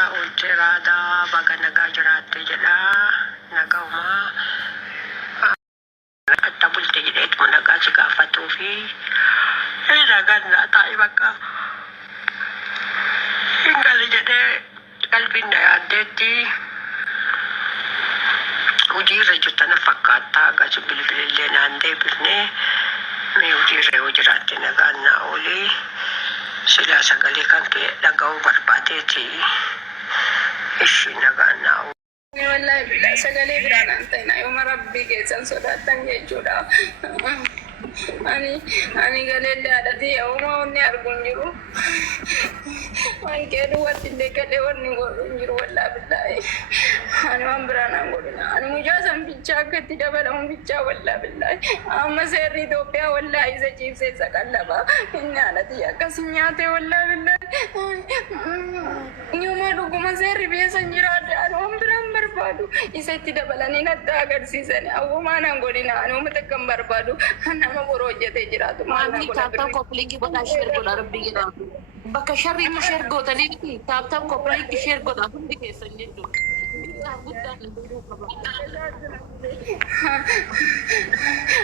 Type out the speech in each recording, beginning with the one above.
Nagaa hojjeraadhaa baga nagaa jiraatte jedha nagaumaa atta bulte jedheetuma nagaa si gaafatuu fi nagaan taa'e bakka hin gali jedhee qalbiin na yaaddeetti hojiirra jirtana fakkaattaa gasu bilbilillee naan deebifnee mee hojiirra yoo jiraatte nagaan naa oolii sila sagalee kan kee dhaga'uu barbaadeeti. Ishi nagaan naa oolii. Wallahi bila sagalee biraan an ta'in ayuma rabbii keessan sodaattan jechuudha. Ani galeellee haadhatii yooma wanni arguun jiru. Waan keedu wanti illee galee wanni godhuun jiru wallahi billahi. Ani waan biraan an godhina. Ani mucaa san bichaa akkatti dabalamu bichaa wallahi billahi. Amma seerri Itoophiyaa wallahi isa ciibsee isa qallaba. Inni haadhatii akkasii nyaate wallahi billahi. Nyuma dhuguma seerri beesan jiraate ani waan biraan barbaadu. Isa itti dabalanii natti agarsiisani. Awwumaan an godhina. Ani uummata kan barbaadu. Nama boroo hojjetee jiraatu. Maamni taaptaan koppiliinki godhaa sheer godhaa rabbii jedhamu. Bakka sharriitu sheer gootanii taaptaan koppiliinki sheer godhaa hundi keessan jechuudha.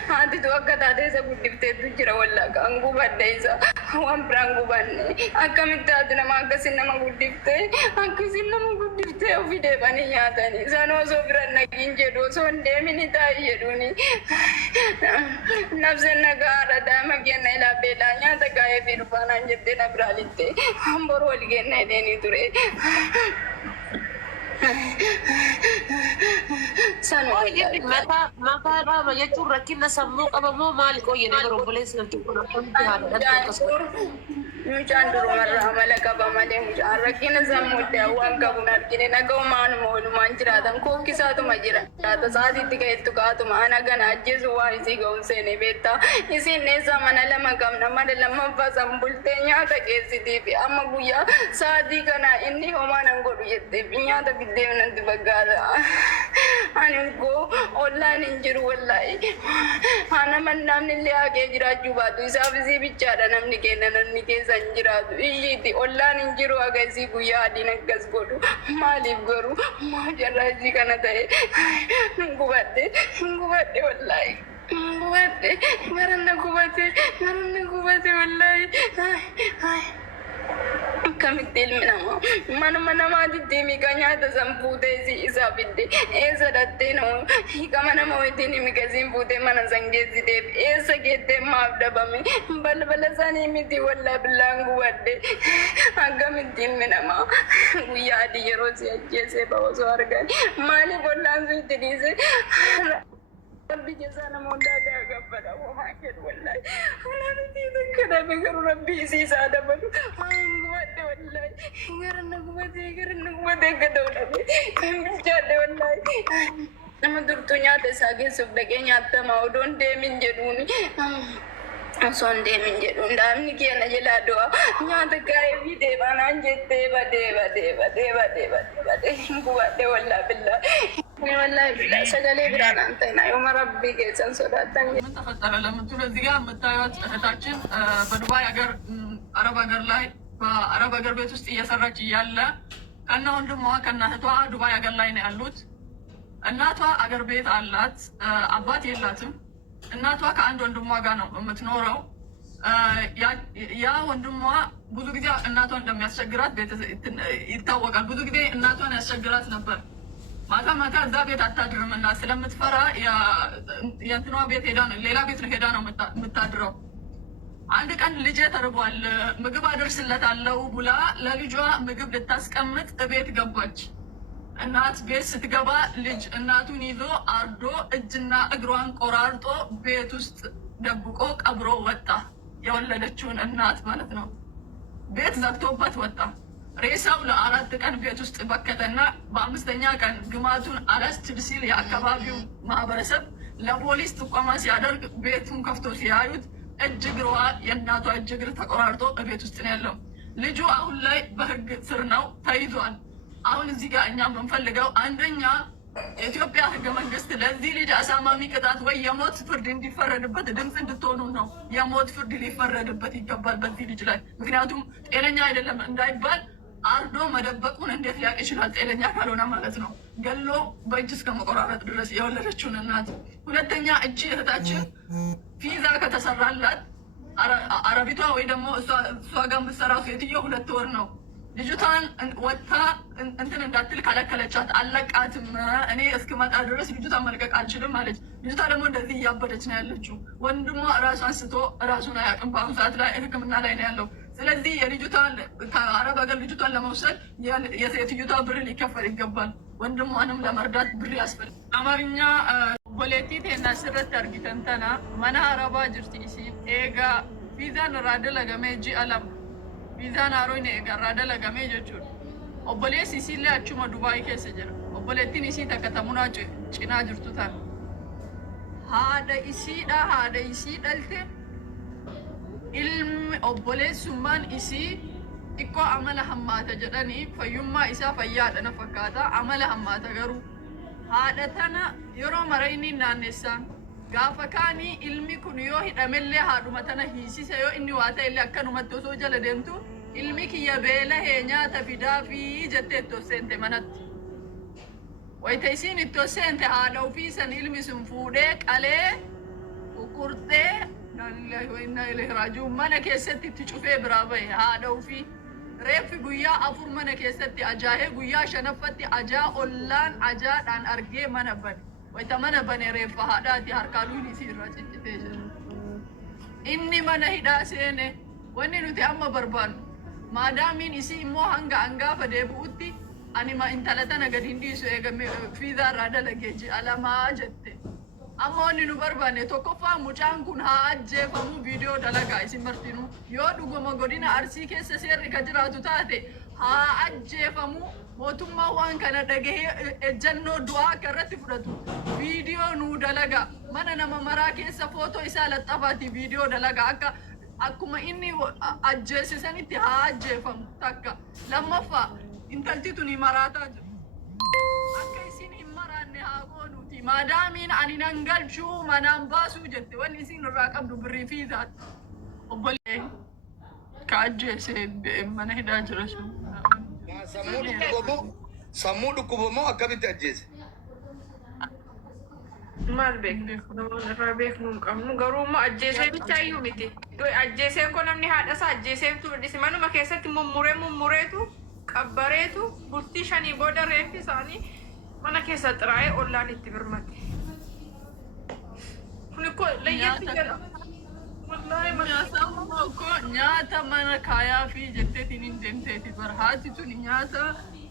Haati tu akka taatee isa guddifteetu jira wallaaqa an gubadde isa waan biraan gubanne akkamitti haati nama akkasin nama guddiftee ofii deebanii nyaatanii isaan osoo biran nagiin jedhu osoo hin deemini taa'ii jedhuuni nabseen nagaadha daa'ima kenna ilaa beelaa nyaata gaa'ee fi dhufaanaan jettee na biraalitte boru wal kenna edeenii ture. Maka rama jechuun rakkina sammuu qabamoo maali qoyyanii garomboleessa mucaan durumarraa amala qaba malee mucaan rakkina sammuutti waan qabuun argine nagaumaanuma oolumaan jiraatan kookkisaatuma jiraata saatiitti ka'ettu kaatuma ana gana ajjeesu waan isii ga'uun seene beektaa isiin neessaa mana lama qabna mana lammaffaa san bultee nyaata geessitii fi amma guyyaa saatii kana inni homaan an godhu jetteef nyaata biddeemnatti baggaata ani koo ollaan hin jiru wallaahi nama namni illee haqee jiraachuu baatu isaaf isii bichaadha namni kenna namni keessa jiratu iyyiti ollaan hin jiru agarsiis guyyaa adiin akkas godhu maaliif garuu maa jarraa isii kana ta'e gubadde wallaahi gubadde garanna gubate wallaahi akkamitti ilmi namaa manuma namaatitti miqa nyaata san fuutee isaa fidde eessa dhattee hiikama nama wajjin miqasiin fuutee mana san geessiteef eessa geettee maaf dhabame balbala sanii miti wallaa billaan gubadde akkamitti ilmi namaa guyyaa adii yeroo si ajjeesee ba'osoo argan maaliif ollaan sun itti dhiise rabbi jazaa nama hundaa gabbadha homaa jedhu wallaahi olaanatti takkadha beekaru rabbi isiisaa dabalu gubadde wallaahi garanna gubatee akka ta'u dhabe kan bilchaadhe wallaahi nama durtuu nyaata isaa keessuuf dhaqee nyaatamaa odoon deemin jedhuuni osoo hin deemin jedhuun daa'imni keenya jalaa du'a nyaata gaa'ee fi deebanaan jettee badee gubadde wallaa billaa والله بالله سجلي بران أنتنا يوم ربي كيسان صداتن من تفتر لما تقول زيها متايات هتاچن بدبي أجر عرب أجر لاي عرب أجر بيتوست يسرج يلا كنا عندما كنا هتوع دبي أجر لاي نقلوت الناتوا أجر بيت علات أبات يلاتم الناتوا كأنه عندما كانوا متنورو يا عندما بدو كذا الناتوا عندما يسجلات بيت يتوقع بدو كذا الناتوا يسجلات نبر ማታ እዛ ቤት አታድርም እና ስለምትፈራ የእንትኗ ቤት ሄዳ ነው ሌላ ቤት ነው ሄዳ ነው የምታድረው። አንድ ቀን ልጄ ተርቧል ምግብ አደርስለታለሁ ብላ ለልጇ ምግብ ልታስቀምጥ ቤት ገባች። እናት ቤት ስትገባ ልጅ እናቱን ይዞ አርዶ እጅና እግሯን ቆራርጦ ቤት ውስጥ ደብቆ ቀብሮ ወጣ። የወለደችውን እናት ማለት ነው። ቤት ዘግቶበት ወጣ። ሬሳው ለአራት ቀን ቤት ውስጥ በከተና በአምስተኛ ቀን ግማቱን አላስችል ሲል የአካባቢው ማህበረሰብ ለፖሊስ ጥቆማ ሲያደርግ ቤቱን ከፍቶ ሲያዩት እጅ እግሯ የእናቷ እጅ እግር ተቆራርጦ ቤት ውስጥ ነው ያለው። ልጁ አሁን ላይ በህግ ስር ነው ተይዟል። አሁን እዚህ ጋር እኛ የምንፈልገው አንደኛ የኢትዮጵያ ህገ መንግስት ለዚህ ልጅ አሳማሚ ቅጣት ወይ የሞት ፍርድ እንዲፈረድበት ድምፅ እንድትሆኑ ነው። የሞት ፍርድ ሊፈረድበት ይገባል በዚህ ልጅ ላይ ምክንያቱም ጤነኛ አይደለም እንዳይባል አርዶ መደበቁን እንዴት ሊያውቅ ይችላል? ጤነኛ ካልሆነ ማለት ነው። ገሎ በእጅ እስከ መቆራረጥ ድረስ የወለደችውን እናት። ሁለተኛ እቺ እህታችን ቪዛ ከተሰራላት አረቢቷ ወይ ደግሞ እሷ ጋር የምትሰራው ሴትዮ 2 ወር ነው። ልጅቷን ወጥታ እንትን እንዳትል ከለከለቻት። አለቃትም እኔ እስክመጣ ድረስ ልጅቷን መልቀቅ አልችልም አለች። ልጅቷ ደግሞ እንደዚህ እያበደች ነው ያለችው። ወንድሟ ራሷን ስቶ ራሱን አያውቅም። በአሁኑ ሰዓት ላይ ሕክምና ላይ ነው ያለው። ስለዚህ የልጅቷን ከአረብ ሀገር ልጅቷን ለመውሰድ የሴትዮቷ ብር ሊከፈል ይገባል። ወንድሟንም ለመርዳት ብር ያስፈልግ። አማርኛ ጎሌቲት ና ስረት አርጊተንተና መና አረባ ጅርቲ ሲን ኤጋ ቪዛን ራደ ለገሜ ጂ አለም ቪዛን አሮይነ ኤጋ ራደ ለገሜ ጀቹን ኦቦሌስ ሲለ አቹማ ዱባይ ኬስ ጅራ ኦቦሌቲን ሲ ተከተሙና ጭና ጅርቱታን ሃደ ኢሲ ደልቴ ilmi obboleessummaan isii xiqqoo amala hammaata jedhanii fayyummaa isaa fayyaadhana fakkaata amala hammaata garuu haadha tana yeroo mara inni naannessaan gaafa kaanii ilmi kun yoo hidhamellee haadhuma tana hiisise yoo inni waa ta'ellee akkanumatti osoo jala deemtu ilmi kiyya beela hee nyaata fidaa fi jettee itti seente manatti wayita isiin itti seente haadha ofii san ilmi sun fuudhee qalee kukurtee mana keessatti itti cufee biraa bahe haadha ofii reeffi guyyaa 4 mana keessatti ajaa'ee guyyaa 5ffatti ajaa ollaan ajaadhaan argee mana bane wayita mana bane reeffa haadhaati harkaaluun isii irraa ciccitee jira. Inni mana hidhaa seene wanni nuti amma barbaannu maadaamiin isii immoo hanga angaafa deebi'utti anima intala tana gadi hin dhiisu eegame fiizaa irraa dalagee ji'a 2 jette. Amma wanni nu barbaanne tokkoffaa mucaan kun haa ajjeefamu viidiyoo dalagaa isin martinu yoo dhuguma godina Arsii keessa seerri ka jiraatu taate haa ajjeefamu mootummaa waan kana dhagahee ejjannoo du'aa akka irratti fudhatu viidiyoo nu dalagaa mana nama maraa keessa footoo isaa laxafaati viidiyoo dalagaa akkuma inni ajjeesisanitti haa ajjeefamu takka. Lammaffaa intalti tuni maraataa jiru akka isin hin maraanne haa goonuuti maadaamiin ani nan galchuu manaan baasuu jette wanni isin irraa qabdu birrii fiizaati. Obbolee ka ajjeese mana hidhaa jira sun sammuu dhukkubamoo akkamitti ajjeese? maal beeknu namoonni irraa beeknu hin qabnu garuu immoo ajjeesee bicha iyyuu miti ajjeesee ko namni haadhasaa ajjeeseetu dhisi manuma keessatti mummureetu qabbareetu bultii 5 booda reeffi isaanii mana keessa xiraa'ee ollaan itti birmate. Kun ko layyatti jira. Wallahi nyaata mana kaayaa fi jetteetiin hin deemteeti barhaati tun nyaata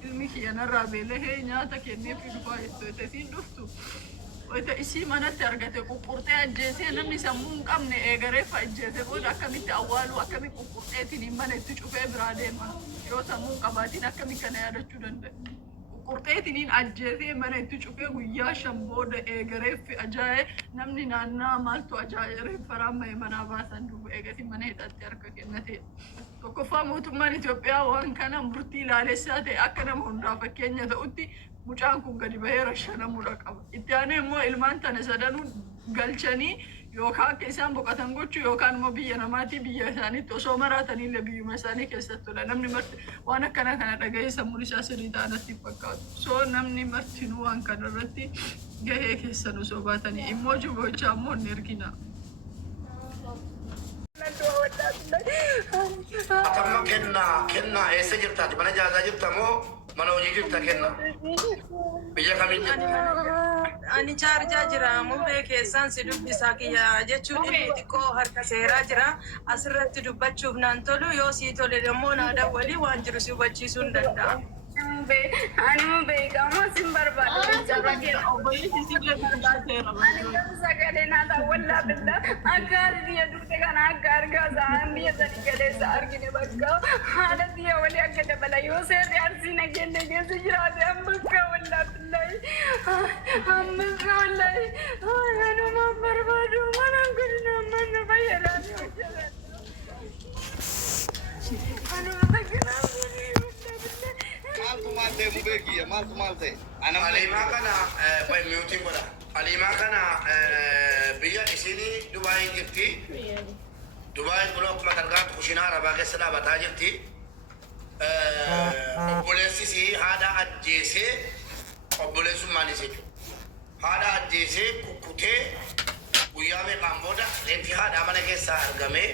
ilmi kiyyanarraa beelahee nyaata kennee fi dhufaa jettoote siin dhuftu. Wayita isii manatti argate quqqurtee ajjeesee namni sammuu hin qabne eegareeffa ajjeese booda akkamitti awwaaluu akkamitti quqqurteetiin mana itti cufee biraa deema yoo sammuu hin qabaatiin akkamitti kana yaadachuu danda'a. Quqqurteetiin ajjeesee mana itti cufee guyyaa 5 booda eegareeffi ajaa'ee namni naannaa maaltu ajaa'ee reeffa raammaye manaa baasan duuba eegasi mana hidhatti harka kennate. Tokkoffaa mootummaan Itoophiyaa waan kana murtii ilaalessaa ta'e akka nama hundaa fakkeenya ta'utti mucaan kun gadi bahee rashanamuudha qaba. Itti aanee immoo ilmaan tana sadanuu galchanii yookaan akka isaan boqotan gochuu yookaan immoo biyya namaatii biyya isaaniitti osoo maraatanillee biyyuma isaanii keessattudha. Namni marti waan akkana kana dhaga'ee sammuun isaa sirrii ta'anatti fakkaatu. So namni martinuu waan kana irratti gahee keessan osoo baatanii immoo jibochaa immoo hin ergina. Atamma kenna eessa jirtaati? Mana jaazaa jirta moo mana hojii jirta kenna? Biyya kamiin jirti? Ani chaarjaa jira mummee keessaan si dubbisaa kiyya jechuun inni xiqqoo harka seeraa jira asirratti dubbachuuf naan tolu yoo sii tole immoo naadhaan walii waan jiru si hubachiisuu hin danda'a. Ani beekamu sin barbaadu jajjaba keera. Ani garuu sagalee naata wallaa billa akka biyya dugda kana akka argaa sa'aan biyya sadi galeessa argine bakka haala biyya walii akka dabala yoo seerri arsii nageenya keessa jiraate ammaka wallaa billahi ammaka wallahi anuma barbaadu mana godina mana fayyadamu hojjetan. Anuma fayyadamu. Maaltu maal ta'e mubeekiyya maaltu maal ta'e? Alimaa kana miyuutiin godha. Alimaa kana biyya isinii Dubaayin jirti. Dubaayin kun akkuma gargaartu kushinaa arabaa keessa dhaabataa jirti. obboleessisii haadha ajjeesee obboleessummaan isa jiru haadha ajjeesee kukkutee guyyaa meeqaan booda reeffi haadhaa mana keessaa argamee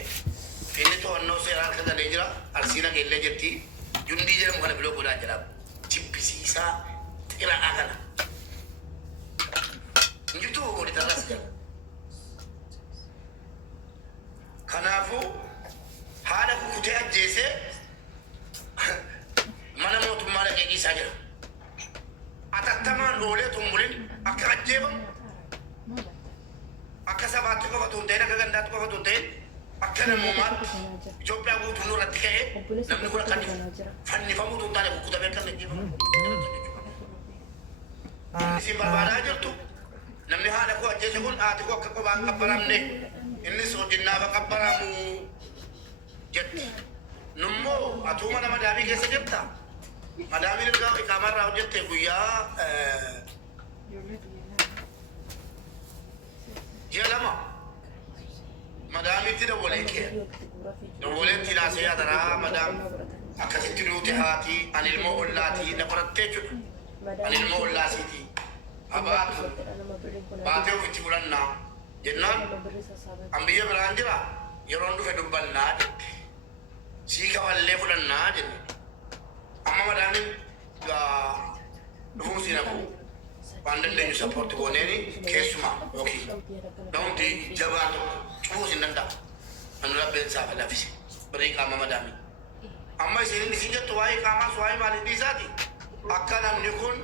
inni to'annoo seeraa harka galee jira arsiina geellee jirti jundii jedhamu kana biloo godhaa jira jibbisiisaa xiraadhaa kana injirtuu godhitarras jira kanaafuu haadha kukkutee ajjeesee mana mootummaa dhageegiisaa jira atattamaan oolee tumbulin akka ajjeefamu akka sabaatti qofa tunta'in akka gandaatti qofa tunta'in akka namoomaatti Itoophiyaa guutuu nurratti ka'ee namni kun akka fannifamuu tuntaane kukkutamee akka ajjeefamu isin barbaadaa jirtu namni haadha koo ajjeese kun haati koo akka qophaan qabbaramne innis hojinnaaf qabbaramu jetti nummoo atuu mana madaamii keessa jirta madaamiin ergaa iqaamarraa hojjette guyyaa ji'a lama madaamiitti dawwaleetti naasee adaraa madaam akkasitti duute haati ani ilmoo ollaatii na qorattee jedhu ani ilmoo ollaasiiti abaatu baatee ofitti fudhannaa jennaan an biyya biraan jira yeroon dhufe dubbannaa jette sii kawallee fudhannaa jenne amma madaamiin dhufuun si naqu waan dandeenyu sappoorti gooneeni keessumaa yookiin namni jabaan cufuu sin danda'a anu rabbeen saafa lafise birii qaama madaamii amma isin jettu waa'ee qaamaa waa'ee maalii dhiisaati akka namni kun